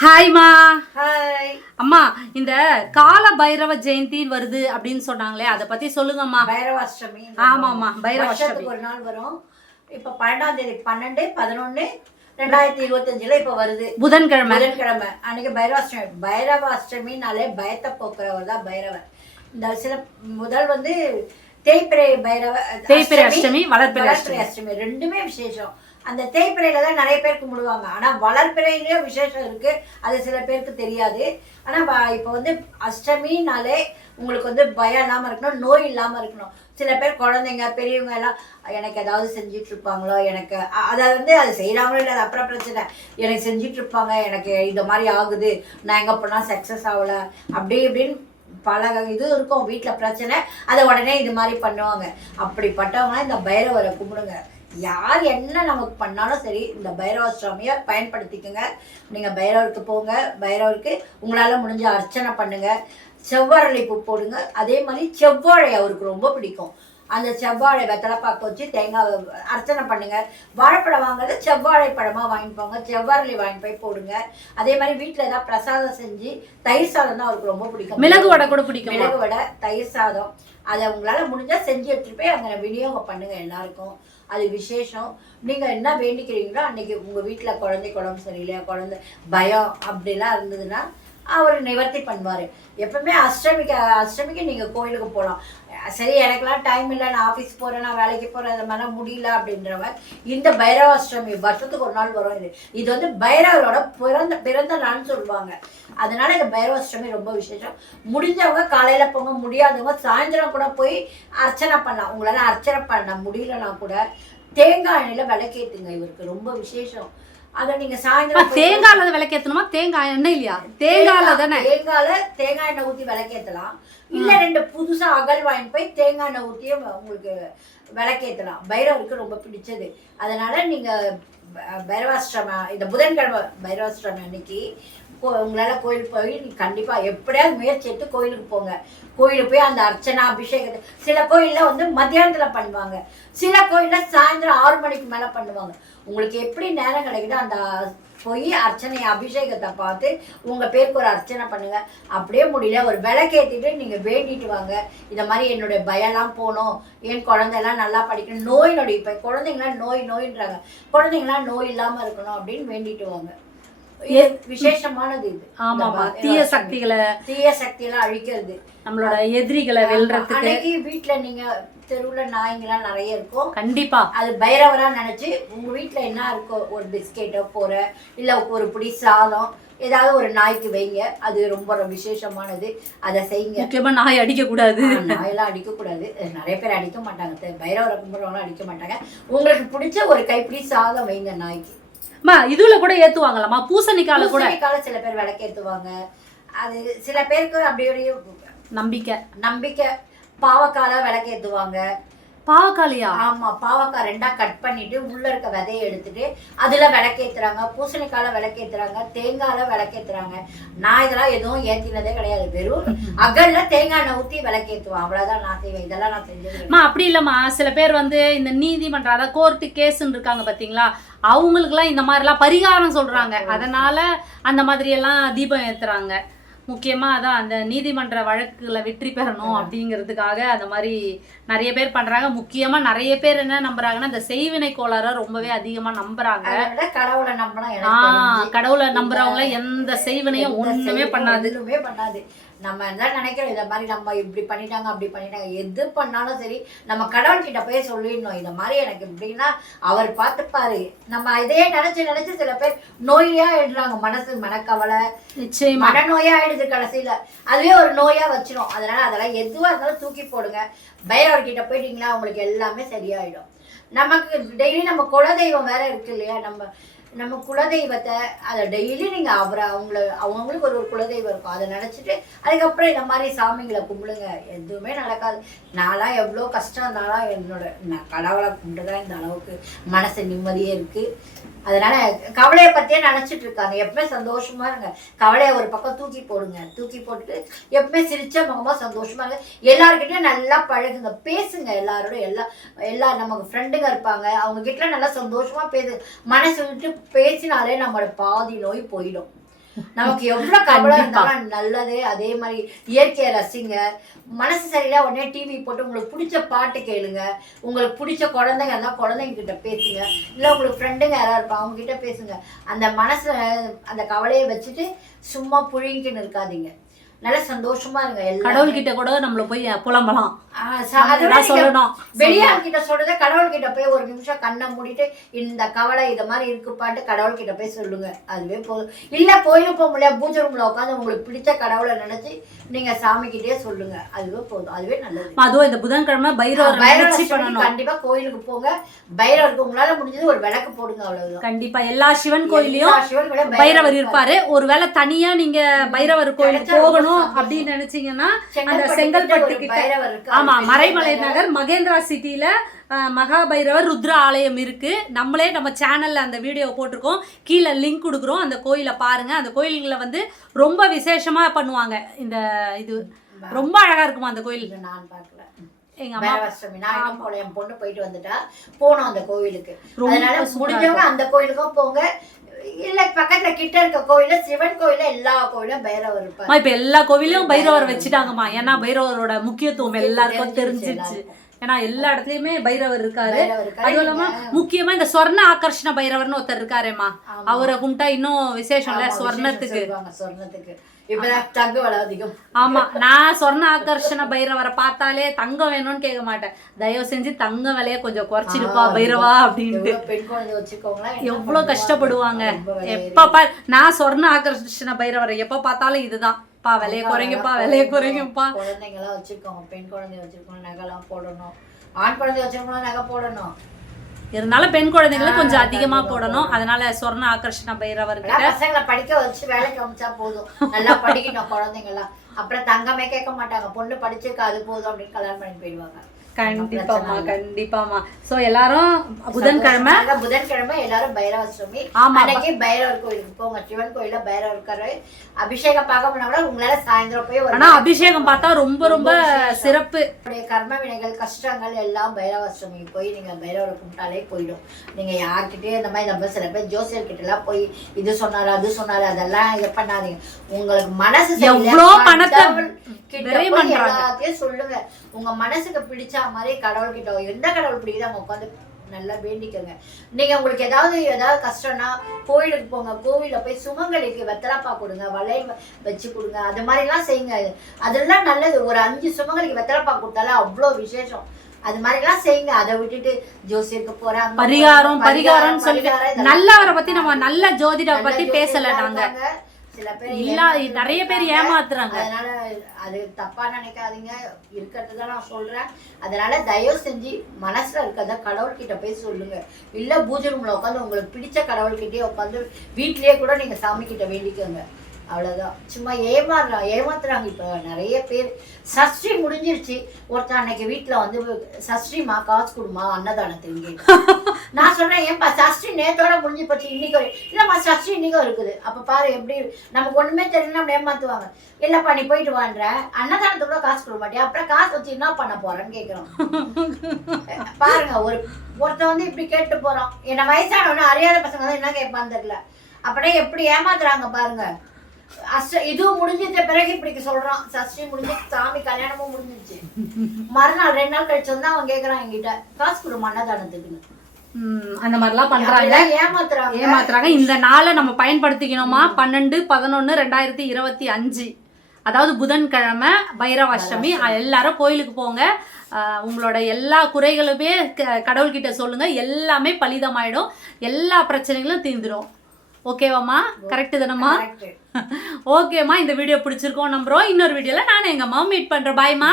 ஹாய்மா. Hi அம்மா, இந்த கால பைரவ ஜெயந்தி வருது அப்படின்னு சொன்னாங்களே, அதை பத்தி சொல்லுங்கம்மா. பைரவாஷ்டமி. ஆமாம்மா, பைரவாஷ்டமி ஒரு நாள் வரும். இப்போ 12ஆம் தேதி 12/11/2025 இப்போ வருது. புதன்கிழமை அன்னைக்கு பைரவாஷ்டமி. பைரவாஷ்டமினாலே பயத்தை போக்குறவர் தான் பைரவர். இந்த சில முதல் வந்து தேய்பிரை அஷ்டமி, வளர்பிறை அஷ்டமி ரெண்டுமே விசேஷம். அந்த தேய்பிரையில தான் நிறைய பேர் கும்பிடுவாங்க. ஆனால் வளர்பிறையிலேயும் விசேஷம் இருக்கு, அது சில பேருக்கு தெரியாது. ஆனால் இப்போ வந்து அஷ்டமினாலே உங்களுக்கு வந்து பயம் இல்லாமல் இருக்கணும், நோய் இல்லாமல் இருக்கணும். சில பேர் குழந்தைங்க பெரியவங்க எல்லாம் எனக்கு ஏதாவது செஞ்சிட்டு இருப்பாங்களோ, எனக்கு அதை வந்து அது செய்யறாங்களோ இல்லை, அது அப்புறம் பிரச்சனை. எனக்கு செஞ்சிட்டு இருப்பாங்க, எனக்கு இந்த மாதிரி ஆகுது, நான் எங்கே போனால் சக்ஸஸ் ஆகலை, அப்படி இப்படின்னு பல இது இருக்கும் வீட்டில் பிரச்சனை. அதை உடனே இது மாதிரி பண்ணுவாங்க. அப்படிப்பட்டவங்க இந்த பைரவரை கும்பிடுங்க. யார் என்ன நமக்கு பண்ணாலும் சரி, இந்த பைரவாஷ்டமியை பயன்படுத்திக்கோங்க. நீங்கள் பைரவருக்கு போங்க, பைரவருக்கு உங்களால் முடிஞ்ச அர்ச்சனை பண்ணுங்க, செவ்வாழை பூ போடுங்க. அதே மாதிரி செவ்வாழை அவருக்கு ரொம்ப பிடிக்கும். அந்த செவ்வாழை வெத்தலை பார்க்க வச்சு தேங்காய் அர்ச்சனை பண்ணுங்க. வாழைப்பழம் வாங்குறது செவ்வாழை பழமாக வாங்கிட்டு போங்க, செவ்வாழை வாங்கி போய் போடுங்க. அதே மாதிரி வீட்டில் ஏதாவது பிரசாதம் செஞ்சு, தயிர் சாதம் தான் அவருக்கு ரொம்ப பிடிக்கும். மிளகு வடை கூட பிடிக்கும். மிளகு வடை, தயிர் சாதம், அதை உங்களால் முடிஞ்சால் செஞ்சு எடுத்துகிட்டு போய் அங்கே விநியோகம் பண்ணுங்க. எல்லாருக்கும் அது விசேஷம். நீங்கள் என்ன வேண்டிக்கிறீங்களோ அன்னைக்கு உங்கள் வீட்டில் குழந்தைக்கு உடம்பு சரியில்லையா, குழந்தை பயம் அப்படிலாம் இருந்ததுன்னா அவர் நிவர்த்தி பண்ணுவார். எப்பவுமே அஷ்டமிக்கு நீங்கள் கோயிலுக்கு போகலாம். சரி, எனக்கெல்லாம் டைம் இல்லை, நான் ஆஃபீஸ் போகிறேன், நான் வேலைக்கு போகிறேன், அது மாதிரி முடியல அப்படின்றவன் இந்த பைரவாஷ்டமி வருஷத்துக்கு ஒரு நாள் வரும். இது வந்து பைரவரோட பிறந்த நாள்னு சொல்லுவாங்க. அதனால இந்த பைரவாஷ்டமி ரொம்ப விசேஷம். முடிஞ்சவங்க காலையில் போங்க, முடியாதவங்க சாயந்தரம் கூட போய் அர்ச்சனை பண்ணலாம். உங்களால் அர்ச்சனை பண்ண முடியலன்னா கூட தேங்காய் எண்ணெயில் விளக்கேற்றுங்க. இவருக்கு ரொம்ப விசேஷம். அதை நீங்க சாயந்தரம் தேங்காயில விளக்கேற்றணுமா? தேங்காய் எண்ணெய் இல்லையா? தேங்காயில தானே. தேங்காய் எண்ணெய் ஊற்றி விளக்கேற்றலாம். இல்ல ரெண்டு புதுசா அகல் வாங்கி போய் தேங்காய் எண்ணெய் ஊற்றியும் உங்களுக்கு விளக்கேற்றலாம். பைரவருக்கு ரொம்ப பிடிச்சது. அதனால நீங்க பைரவாஷ்டமி, இந்த புதன்கிழமை பைரவாஷ்டமி அன்னைக்கு உங்களால் கோயிலுக்கு போய் கண்டிப்பாக எப்படியாவது முயற்சி எடுத்து கோயிலுக்கு போங்க. கோயிலுக்கு போய் அந்த அர்ச்சனை அபிஷேகத்தை சில கோயிலில் வந்து மத்தியானத்தில் பண்ணுவாங்க, சில கோயிலில் சாயந்தரம் 6 மணிக்கு மேலே பண்ணுவாங்க. உங்களுக்கு எப்படி நேரம் கிடைக்குதோ அந்த போய் அர்ச்சனை அபிஷேகத்தை பார்த்து உங்கள் பேருக்கு ஒரு அர்ச்சனை பண்ணுங்க. அப்படியே முடியல ஒரு விளக்கேற்றிட்டு நீங்கள் வேண்டிட்டு வாங்க. இந்த மாதிரி என்னுடைய பயம்லாம் போகணும், என் குழந்தைலாம் நல்லா படிக்கணும், நோய் நொடி, இப்போ குழந்தைங்களாம் நோயின்றாங்க, குழந்தைங்களாம் நோய் இல்லாமல் இருக்கணும் அப்படின்னு வேண்டிட்டு வாங்க. விசேஷமானது இது. ஆமாமா, தீய சக்தியெல்லாம் அழிக்கிறது, நம்மளோட எதிரிகளை வெல்றதுக்கு. அன்னைக்கு வீட்டுல நீங்க தெருவுல நாய்ங்கெல்லாம் நிறைய இருக்கும். கண்டிப்பா அது பைரவரா நினைச்சு உங்க வீட்டுல என்ன இருக்கோ, ஒரு பிஸ்கெட்டோ போற இல்ல ஒரு பிடி சாதம் ஏதாவது ஒரு நாய்க்கு வைங்க. அது ரொம்ப விசேஷமானது. அதை செய்யுங்க. முக்கியமா நாய் அடிக்க கூடாது. நாயெல்லாம் அடிக்க கூடாது. நிறைய பேர் அடிக்க மாட்டாங்க, பைரவரை கும்பிடுறவங்களும் அடிக்க மாட்டாங்க. உங்களுக்கு பிடிச்ச ஒரு கைப்பிடி சாதம் வைங்க நாய்க்கு. இதுல கூட ஏத்துவாங்களாமா? பூசணிக்கால சில பேர் விளக்கேத்துவாங்க. அது சில பேருக்கு அப்படியே நம்பிக்கை. பாவக்கால விளக்கேத்துவாங்க. பாவக்காலியா? ஆமா, பாவக்காய் 2ஆ கட் பண்ணிட்டு உள்ள இருக்க விதையை எடுத்துட்டு அதுல விளக்கேத்துறாங்க. பூசணிக்கால விளக்கேத்துறாங்க, தேங்காயில விளக்கேத்துறாங்க. நான் இதெல்லாம் எதுவும் ஏத்தினதே கிடையாது. வெறும் அகல்ல தேங்காய் எண்ணெய் ஊத்தி விளக்கேத்துவேன், அவ்வளவுதான் நான் செய்வேன். இதெல்லாம் நான் செஞ்சது அப்படி இல்லம்மா. சில பேர் வந்து இந்த நீதிமன்றம், அதாவது கோர்ட்டு கேஸ்ன்னு இருக்காங்க பாத்தீங்களா, அவங்களுக்குலாம் இந்த மாதிரிலாம் பரிகாரம் சொல்றாங்க. அதனால அந்த மாதிரி எல்லாம் தீபம் ஏத்துறாங்க. முக்கியமா அதான் அந்த நீதிமன்ற வழக்குல வெற்றி பெறணும் அப்படிங்கிறதுக்காக அந்த மாதிரி நிறைய பேர் பண்றாங்க. முக்கியமா நிறைய பேர் என்ன நம்புறாங்கன்னா, இந்த செய்வினை கோளாற ரொம்பவே அதிகமா நம்புறாங்க. கடவுளை நம்புறவங்கள எந்த செய்வினையும் ஒண்ணுமே பண்ணாது. நம்ம என்ன நினைக்கிறோம், இதை மாதிரி நம்ம இப்படி பண்ணிட்டாங்க அப்படி பண்ணிட்டாங்க, எது பண்ணாலும் சரி நம்ம கடவுள்கிட்ட போய் சொல்லிடணும். இந்த மாதிரி எனக்கு இப்படின்னா அவர் பார்த்துப்பாரு. நம்ம இதையே நினைச்சு சில பேர் நோயா ஆயிடுறாங்க. மனக்கவலை நிச்சயம் மனநோயா ஆயிடுது. கடைசியில அதுவே ஒரு நோயா வச்சிரும். அதனால அதெல்லாம் எதுவா இருந்தாலும் தூக்கி போடுங்க. பைரவர்கிட்ட போயிட்டீங்களா உங்களுக்கு எல்லாமே சரியாயிடும். நமக்கு டெய்லி நம்ம குலதெய்வம் வேற இருக்கு இல்லையா, நம்ம குலதெய்வத்தை அதை டெய்லி நீங்கள் அவங்களுக்கு ஒரு குலதெய்வம் இருக்கும், அதை நினச்சிட்டு அதுக்கப்புறம் இந்த மாதிரி சாமிங்களை கும்பிடுங்க. எதுவுமே நடக்காது. நான்லாம் எவ்வளோ கஷ்டம் இருந்தாலும் நான் கடவுளை கும்பிட்டு தான் இந்த அளவுக்கு மனசு நிம்மதியே இருக்குது. அதனால கவலையை பற்றியே நினச்சிட்டு இருக்காங்க. எப்பவுமே சந்தோஷமா இருங்க. கவலையை ஒரு பக்கம் தூக்கி போடுங்க. தூக்கி போட்டுட்டு எப்பவுமே சிரிச்ச முகமா சந்தோஷமா இருங்க. எல்லாருக்கிட்டையும் நல்லா பழகுங்க, பேசுங்க. எல்லாரோட எல்லா நமக்கு ஃப்ரெண்டுங்க இருப்பாங்க, அவங்க கிட்ட நல்லா சந்தோஷமா பேசு. மனசு விட்டு பேசினாலே நம்மளோட பாதி நோய் போயிடும். நமக்கு எவ்வளவு கவலை இருந்தாலும் நல்லது. அதே மாதிரி இயற்கையை ரசிங்க. மனசு சரியில்லை உடனே டிவி போட்டு உங்களுக்கு பிடிச்ச பாட்டு கேளுங்க. உங்களுக்கு பிடிச்ச குழந்தைங்க இருந்தால் குழந்தைங்க கிட்ட பேசுங்க. இல்லை உங்களுக்கு ஃப்ரெண்டுங்க யாராவது இருப்பாங்க அவங்க கிட்ட பேசுங்க. அந்த மனசுல அந்த கவலையை வச்சுட்டு சும்மா புழுங்கின்னு இருக்காதீங்க. நல்ல சந்தோஷமா இருங்க. கடவுள்கிட்ட கூட நம்மள போய் புலம்பலாம். சொல்லணும் வெளியாள் கிட்ட சொல்றத கடவுள் கிட்ட போய் ஒரு நிமிஷம் கண்ணை மூடிட்டு இந்த கவலை இத மாதிரி இருக்குப்பாட்டு கடவுள் கிட்ட போய் சொல்லுங்க. அதுவே போதும். இல்ல கோயிலுக்கு போக முடியாது, பூஜை ரூம்ல உட்காந்து உங்களுக்கு பிடிச்ச கடவுளை நினைச்சு நீங்க சாமி கிட்டே சொல்லுங்க. அதுவே போதும். அதுவே நல்லது. அதுவும் இந்த புதன்கிழமை பைரவர் கண்டிப்பா கோயிலுக்கு போங்க. பைரவருக்கு உங்களால முடிஞ்சது ஒரு விளக்கு போடுங்க. அவ்வளவுதான். கண்டிப்பா எல்லா சிவன் கோயிலையும் பைரவர் இருப்பாரு. ஒருவேளை தனியா நீங்க பைரவர் கோயிலுக்கு போகணும் அப்படின்னு நினைச்சீங்கன்னா அந்த செங்கல்பட்டு கிட்ட ஆமா மறைமலை நகர் மகேந்திரா சிட்டில மகாபைரவர் ருத்ர ஆலயம் இருக்கு. நம்மளே நம்ம சேனல்ல அந்த வீடியோ போட்டிருக்கோம், கீழே லிங்க் கொடுக்குறோம். அந்த கோயிலை பாருங்க. அந்த கோயில்களை வந்து ரொம்ப விசேஷமா பண்ணுவாங்க. இந்த இது ரொம்ப அழகா இருக்குமா அந்த கோயில். நான் பார்க்கல. எங்க அம்மா நான் போல என் பொண்ணு போயிட்டு வந்துட்டா போனோம் அந்த கோயிலுக்கு. அதனால முடிஞ்சவங்க அந்த கோயிலுக்கும் போங்க. இல்ல பக்கத்துல கிட்ட இருக்க கோயில சிவன் கோயில எல்லா கோயிலும் பைரவர் இருப்பாங்க. இப்ப எல்லா கோவிலும் பைரவர் வச்சுட்டாங்கம்மா. ஏன்னா பைரவரோட முக்கியத்துவம் எல்லாருக்கும் தெரிஞ்சிருச்சு. ஏன்னா எல்லா இடத்துலயுமே பைரவர் இருக்காரு. அதுவும் இல்லாம முக்கியமா இந்த சொர்ண ஆகர்ஷண பைரவர்னு ஒருத்தர் இருக்காரேம்மா, அவரை கும்பிட்டா இன்னும் விசேஷம் இல்ல சொர்ணத்துக்கு. ஆமா, நான் சொர்ண ஆகர்ஷண பைரவரை பார்த்தாலே தங்கம் வேணும்னு கேட்க மாட்டேன். தயவு செஞ்சு தங்க விலைய கொஞ்சம் குறைச்சிருப்பா பைரவா அப்படின்ட்டு. எவ்வளவு கஷ்டப்படுவாங்க. எப்ப நான் சொர்ண ஆகர்ஷண பைரவரை எப்ப பார்த்தாலும் இதுதான், பா விலைய குறைங்கப்பா விலைய குறைங்கப்பா. குழந்தைங்க எல்லாம் வச்சிருக்கோம், பெண் குழந்தை வச்சிருக்கோம், நகைலாம் போடணும். ஆண் குழந்தை வச்சிருக்கோம், நகை போடணும். இருந்தாலும் பெண் குழந்தைங்களை கொஞ்சம் அதிகமா போடணும். அதனால சொர்ண ஆகர்ஷண பைரவர் பசங்களை படிக்க வச்சு வேலைக்கு அமைச்சா போதும். நல்லா படிக்கணும் குழந்தைங்க எல்லாம். அப்புறம் தங்கமே கேட்க மாட்டாங்க, பொண்ணு படிச்சிருக்கா அது போதும் அப்படின்னு கல்யாணம் பண்ணி போயிடுவாங்க. கண்டிப்பாமா கண்டிப்பாமா. சோ எல்லாரும் புதன்கிழமை எல்லாரும் பைரவாஷ்டமி அன்னைக்கு பைரவர் கோயிலுக்கு போங்க. சிவன் கோயில பைரவர் இருக்காரு. அபிஷேகம் பார்க்க போனா உங்களால சாயந்தரம் போய் ஆனா அபிஷேகம் பார்த்தா ரொம்ப ரொம்ப சிறப்பு. கர்ம வினைகள் கஷ்டங்கள் எல்லாம் பைரவாஷ்டமிக்கு போய் நீங்க பைரவரை கும்பிட்டாலே போயிடும். நீங்க யார்கிட்டயும் இந்த மாதிரி நம்ம சில பேர் ஜோசியர் கிட்ட எல்லாம் போய் இது சொன்னாரு அது சொன்னாரு அதெல்லாம் இது பண்ணாதீங்க. உங்களுக்கு மனசு எல்லாத்தையும் சொல்லுங்க. உங்க மனசுக்கு பிடிச்ச மாதிரி கடவுள் கிட்ட எந்த கடவுள் பிடிக்குதோ அவங்க உட்காந்து நல்லா வேண்டிக்கோங்க. நீங்க உங்களுக்கு ஏதாவது கஷ்டம்னா கோயிலுக்கு போங்க. கோவில போய் சுமங்கலிக்கு வெத்தலைப்பா கொடுங்க, வளைய வச்சு கொடுங்க. அது மாதிரிலாம் செய்யுங்க. அதெல்லாம் நல்லது. ஒரு 5 சுமங்கலிக்கு வெத்தலைப்பா கொடுத்தாலே அவ்வளோ விசேஷம். அது மாதிரிலாம் செய்யுங்க. அதை விட்டுட்டு ஜோசியருக்கு போறாங்க பரிகாரம் சொல்லிட்டு நல்லவரை பத்தி நம்ம நல்ல ஜோதிட பத்தி பேசல. நாங்க சில பேர் நிறைய பேர் ஏமாத்துறாங்க. அதனால அது தப்பா நினைக்காதீங்க. இருக்கிறதுதான் நான் சொல்றேன். அதனால தயவு செஞ்சு மனசுல இருக்கிறத கடவுள்கிட்ட போய் சொல்லுங்க. இல்ல பூஜை ரூம்ல உட்காந்து உங்களுக்கு பிடிச்ச கடவுள்கிட்டயே உட்காந்து வீட்லயே கூட நீங்க சாமி கிட்ட வேண்டிக்கோங்க. அவ்வளவுதான். சும்மா ஏமாத்துறாங்க. இப்ப நிறைய பேர் சஷ்டி முடிஞ்சிருச்சு. ஒருத்தர் அன்னைக்கு வீட்டுல வந்து சஷ்டிமா காசு கொடுமா அன்னதானத்துக்கு. நான் சொல்றேன் ஏன்பா சஷ்டி நேத்தோட முடிஞ்சு போச்சு, இன்னைக்கு இல்லம்மா சஷ்டி இன்னைக்கும் இருக்குது. அப்ப பாரு எப்படி நமக்கு ஒண்ணுமே தெரியல நம்ம ஏமாத்துவாங்க. இல்லப்பா நீ போயிட்டு வான்ற அன்னதானத்துக்கு கூட காசு கொடுக்க மாட்டியா, அப்புறம் காசு வச்சு என்ன பண்ண போறேன்னு கேக்குறோம். பாருங்க ஒருத்தன் வந்து இப்படி கேட்டு போறான். என்ன வயசானவன அறியாத பசங்க தான் என்ன கேட்பான்னு தெரியல. அப்படியே எப்படி ஏமாத்துறாங்க பாருங்க. இதுவும் முடிஞ்சிட்ட பிறகு இப்படி சொல்றான். சஷ்டி முடிஞ்சு சாமி கல்யாணமும் முடிஞ்சிருச்சு. மறுநாள் 2 நாள் கழிச்சு வந்து அவன் கேக்குறான் என்கிட்ட காசு கொடுமா அன்னதானத்துக்குன்னு. அந்த மாதிரிலாம் பண்றாங்க, ஏமாத்துறாங்க. இந்த நாளை நம்ம பயன்படுத்திக்கணுமா? 12/11/2025 அதாவது புதன்கிழமை பைரவாஷ்டமி. எல்லாரும் கோயிலுக்கு போங்க. உங்களோட எல்லா குறைகளுமே கடவுள்கிட்ட சொல்லுங்க. எல்லாமே பலிதமாயிடும். எல்லா பிரச்சனைகளும் தீர்ந்துடும். ஓகேவாம்மா? கரெக்டு தானம்மா? ஓகேம்மா. இந்த வீடியோ பிடிச்சிருக்கோம் நம்புறோம். இன்னொரு வீடியோல நானும் எங்க அம்மா மீட் பண்றேன். பாய்மா.